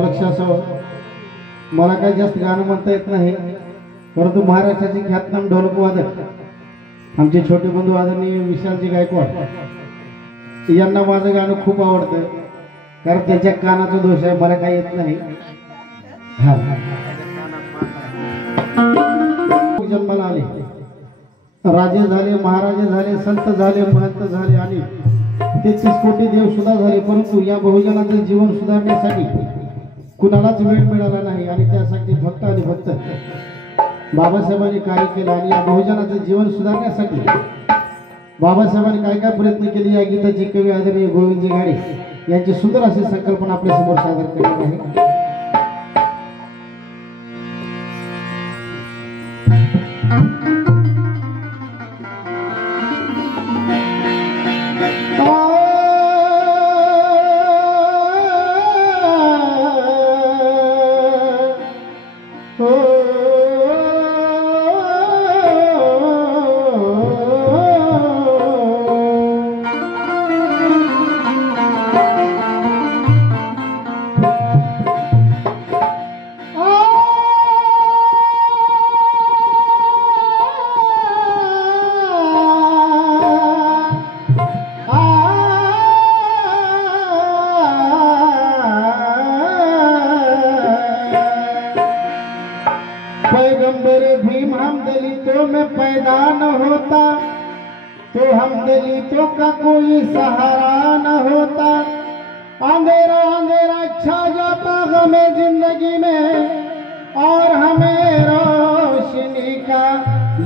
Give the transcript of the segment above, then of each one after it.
लक्ष असावं, मला काही जास्त गाणं म्हणता येत नाही, परंतु महाराष्ट्राचे ख्यातनाम ढोलक वादक आमचे छोटे बंधू आदरणीय विशालजी गायकवाड यांना माझं गाणं खूप आवडतं, कारण त्याच्या कानाचा दोष आहे, मला काही येत नाही. हा जन्माला आले, राजे झाले, महाराजे झाले, संत झाले, महंत झाले आणि 33 कोटी देव सुद्धा झाले, परंतु या बहुजनाचं जीवन सुधारण्यासाठी कुणालाच वेळ मिळाला नाही. आणि त्यासाठी भक्त आणि भक्त बाबासाहेबांनी कार्य केलं आणि या बहुजनाचं जीवन सुधारण्यासाठी बाबासाहेबांनी काय काय प्रयत्न केले या गीताचे कवी आदरणीय गोविंदजी गाडे यांची सुंदर अशी संकल्पना आपल्या समोर सादर करणार आहे. पैगंबर भीम हम दलितों में पैदा न होता तो हम दलितों का कोई सहारा न होता। अंधेरा अंधेरा छा जाता हमें जिंदगी में और हमें रोशनी का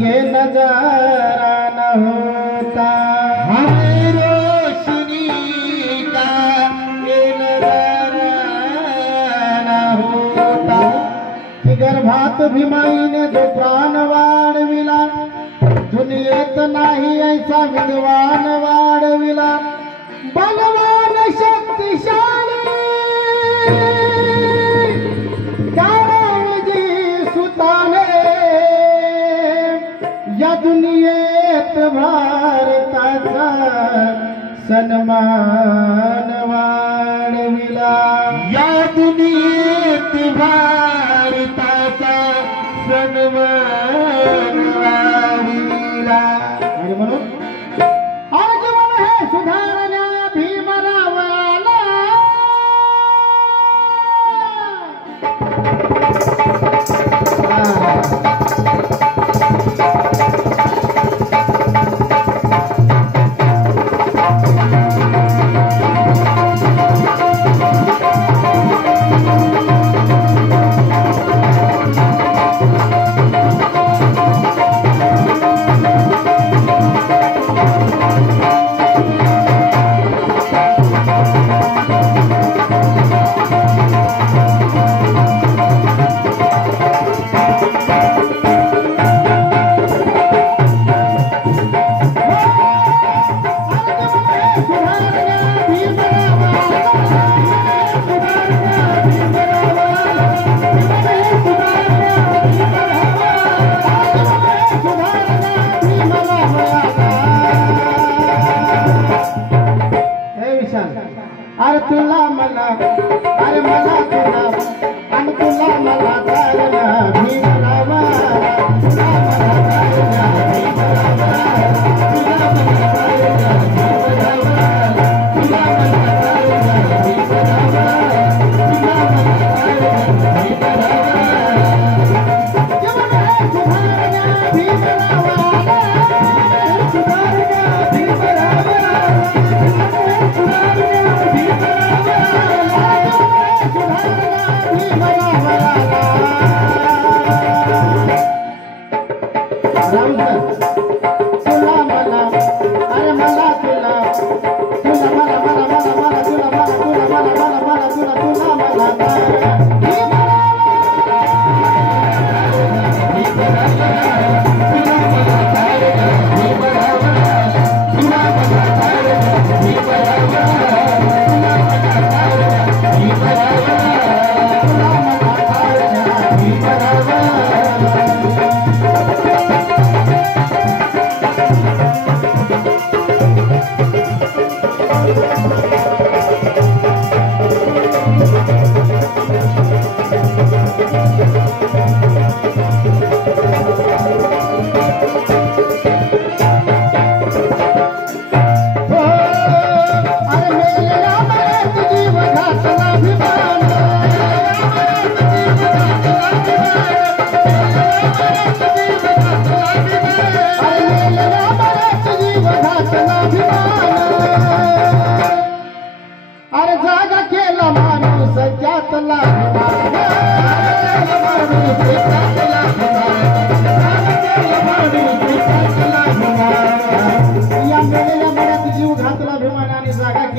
ये नजारा न होता। हमें रोशनी का ये नजारा न होता। गर्भात भीमाईने जो प्राण वाढविला दुनियेत नाही ऐसा विद्वान वाढविला। बलवान शक्तिशाली दानवजी सुताने या दुनियेत भारताचा सन्मान वाढविला। या दुनियेत भारताचा सन्मान वाढविला। आणि म्हणून आगमन हे सुधारण्या भीमरावाला।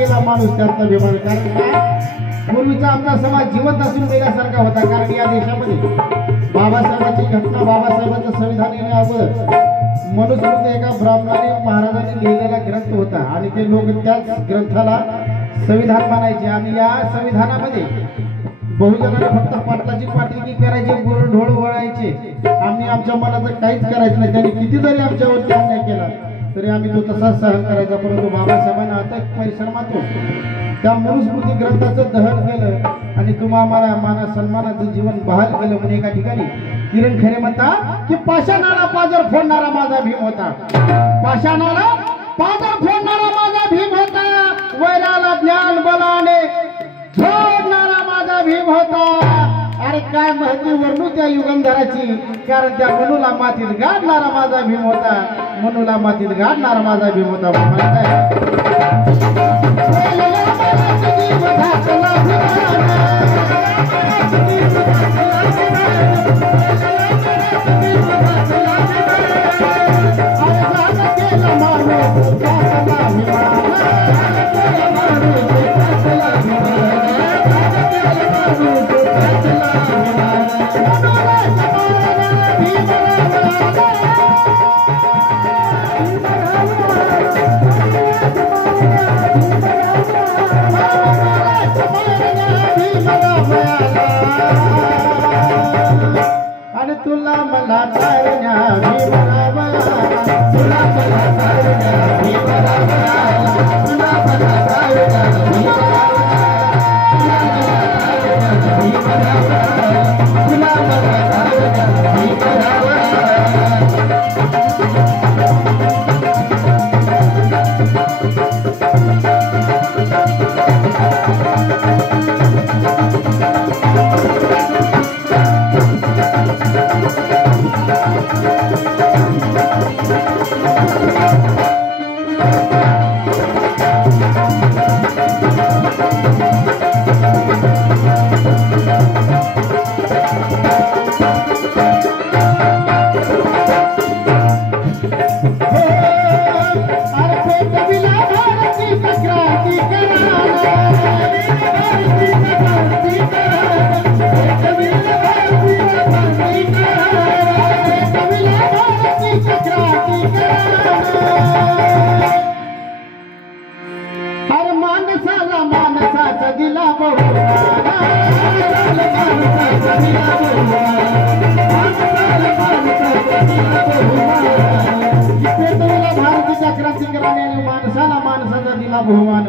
गेला माणूस त्यांचा अभिमान. कारण काय पूर्वीचा आमचा समाज जिवंत असून मेल्यासारखा होता. कारण या देशामध्ये बाबासाहेबांची घटना, बाबासाहेबांचं संविधान येण्या अगोदर मनुस्मृती एका ब्राह्मणाने महाराजांनी लिहिलेला ग्रंथ होता आणि ते लोक त्याच ग्रंथाला संविधान मानायचे. आणि या संविधानामध्ये बहुजनाने फक्त पाटलाची पाठीकी करायची, ढोळ वळायचे. आम्ही आमच्या मनाचं काहीच करायचं नाही. त्यांनी किती जरी आमच्यावरती अन्याय केला तरी आम्ही तो तसाच सहन करायचा. परंतु बाबासाहेबांना अथक परिश्रमातून त्या मनुस्मृती ग्रंथाचं दहन केलं आणि तुम्हा आम्हाला मान सन्मानाचं जीवन बहाल केलं. म्हणून एका ठिकाणी किरण खरे म्हणतात की पाषाणाला पाजर फोडणारा माझा भीम होता, पाषाणाला पाजर फोडणारा माझा भीम होता, वैराला ज्ञान बलाने झोडणारा माझा भीम होता. अरे काय महती वर्णू त्या युगंधराची. कारण त्या मनूला मातीत गाडणारा माझा भीम होता, मनूला मातीत गाडणारा माझा भीम होता. आणि तुला मला तारण्या भीमरावा, तुला मला तारण्या भीमरावा, तुला मला तारण्या भीमरावा, तुला मला तारण्या भीमरावा.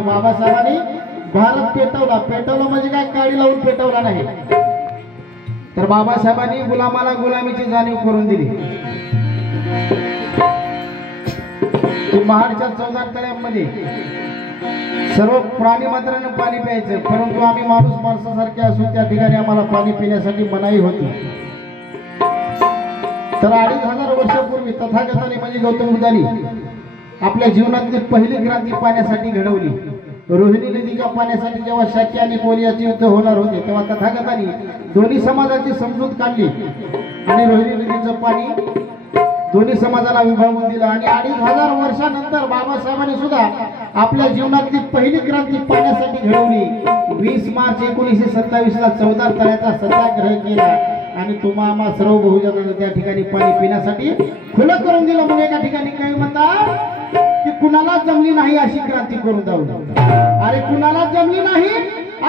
बाबासाहेबांनी भारत पेटवला. पेटवला म्हणजे काय, काडी लावून पेटवला नाही, तर बाबासाहेबांनी गुलामाला गुलामीची जाणीव करून दिली. महाडच्या 14 तळ्यांमध्ये सर्व प्राणी मात्रांना पाणी प्यायचं, परंतु आम्ही माणसासारखे असून त्या ठिकाणी आम्हाला पाणी पिण्यासाठी मनाई होती. तर 2500 वर्षापूर्वी तथागताने म्हणजे गौतम बुद्धांनी आपल्या जीवनातली पहिली क्रांती पाण्यासाठी घडवली. रोहिणी नदीच्या पाण्यासाठी जेव्हा शाक्य आणि कोलियाचे युद्ध होणार होते तेव्हा तथागतांनी दोन्ही समाजाची समजूत काढली आणि रोहिणी नदीचं पाणी दोन्ही समाजाला विभागून दिलं. आणि 2500 वर्षानंतर बाबासाहेबांनी सुद्धा आपल्या जीवनातली पहिली क्रांती पाण्यासाठी घडवली. 20 मार्च 1927 ला 14 तळ्याचा सत्याग्रह केला आणि तुम्हा आम्हा सर्व बहुजनांना त्या ठिकाणी पाणी पिण्यासाठी खुलं करून दिलं. म्हणून एका ठिकाणी काही म्हणतात की कुणाला जमली नाही अशी क्रांती करून दावली. अरे कुणाला जमली नाही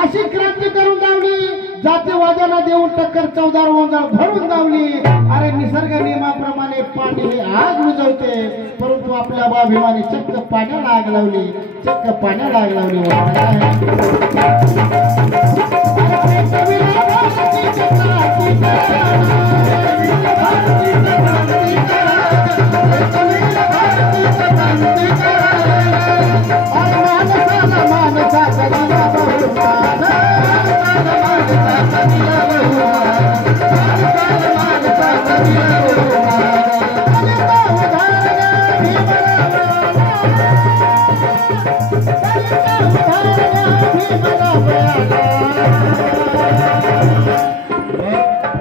अशी क्रांती करून दावली, जातीवाद्यांना देऊन टक्कर 14 ओंजळ भरून दावली. अरे निसर्ग नियमाप्रमाणे पाणी हे आग विझवते, परंतु आपल्या बाभिमानी चक्क पाण्याला आग लावली, चक्क पाण्याला आग लावली.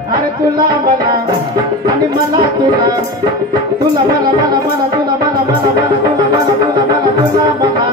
अरे तुला मला आणि मला तुला, तुला मला मला मला तुला मला मला मला तुला मला तुला मला तुला मला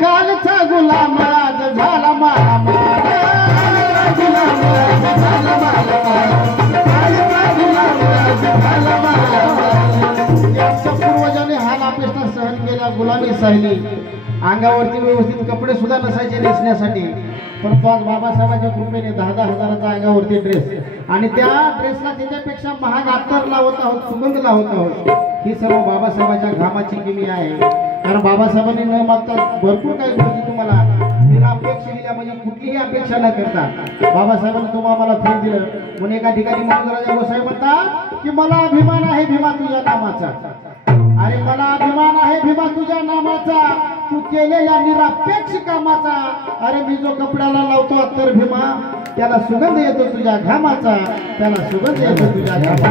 कालचा गुलाम आज झाला माला माला, गुलाम आज झाला माला माला, कालचा गुलाम आज झाला माला माला। आमच्या पूर्वजांनी हा नापेष्टा सहन केला, गुलामी सहली, अंगावरती व्यवस्थित कपडे सुद्धा नसायचे नेसण्यासाठी, परंतु आज बाबासाहेबांच्या कृपेने 10-10 हजाराचा अंगावरती ड्रेस आणि त्या ड्रेसला त्याच्यापेक्षा महाग अत्तर लावत आहोत, सुगंध लावत आहोत। ही सर्व बाबासाहेबांच्या घामाची किमी आहे। कारण बाबासाहेबांनी न मागता भरपूर काही गोष्टी तुम्हाला निरापेक्ष दिल्या, म्हणजे कुठलीही अपेक्षा न करता बाबासाहेबांनी तुम्हाला मला फ्री दिलं। म्हणून एका ठिकाणी महाराजा गोसाई म्हणतात की मला अभिमान आहे भीमा तुझ्या नामाचा, अरे मला अभिमान आहे भीमा तुझ्या नामाचा, तू केलेल्या निरापेक्ष कामाचा। अरे मी जो कपड्याला लावतो अत्तर भीमा, त्याला सुगंध येतो तुझ्या घामाचा, त्याला सुगंध येतो तुझ्या घामाचा।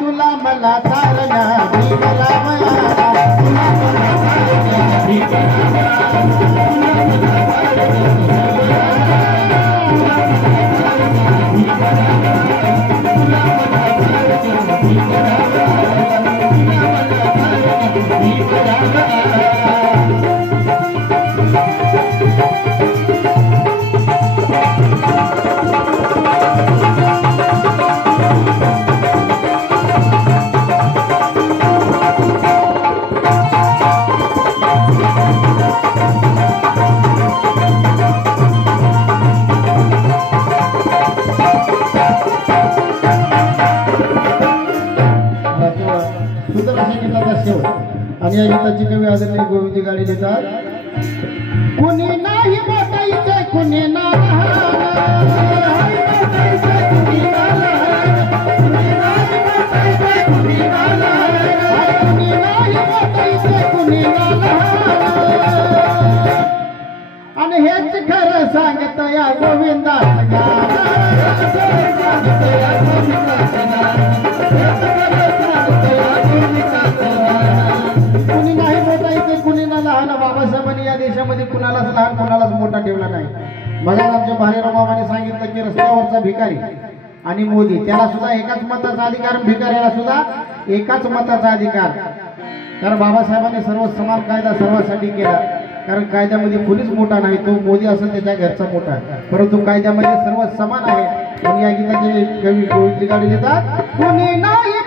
तुला मला चालना भीमला मला, तुला मला चालना भीमला आणि या गीताची कवी आदरणीय गोविंद गाडी लिहितात, कुणी नाही बोटायचे कुणी ना आणि हेच खरं सांगत या गोविंदा, कुणी नाही मोठा इथे कुणी ना लहान। बाबासाहेबांनी या देशामध्ये कुणालाच लहान कुणालाच मोठा ठेवला नाही। बघा आमच्या भालेराव बाबांनी सांगितलं की रस्त्यावरचा भिकारी आणि मोदी त्याला सुद्धा एकाच मताचा अधिकार, भिकाऱ्याला सुद्धा एकाच मताचा अधिकार। कारण बाबासाहेबांनी सर्व समान कायदा सर्वांसाठी केला, कारण कायद्यामध्ये कोणीच मोठा नाही, तो मोदी असेल त्याच्या घरचा मोठा, परंतु कायद्यामध्ये सर्व समान आहे। पण या गीताचे कवी गोविंद गाडी लिहितात, कुणी नाही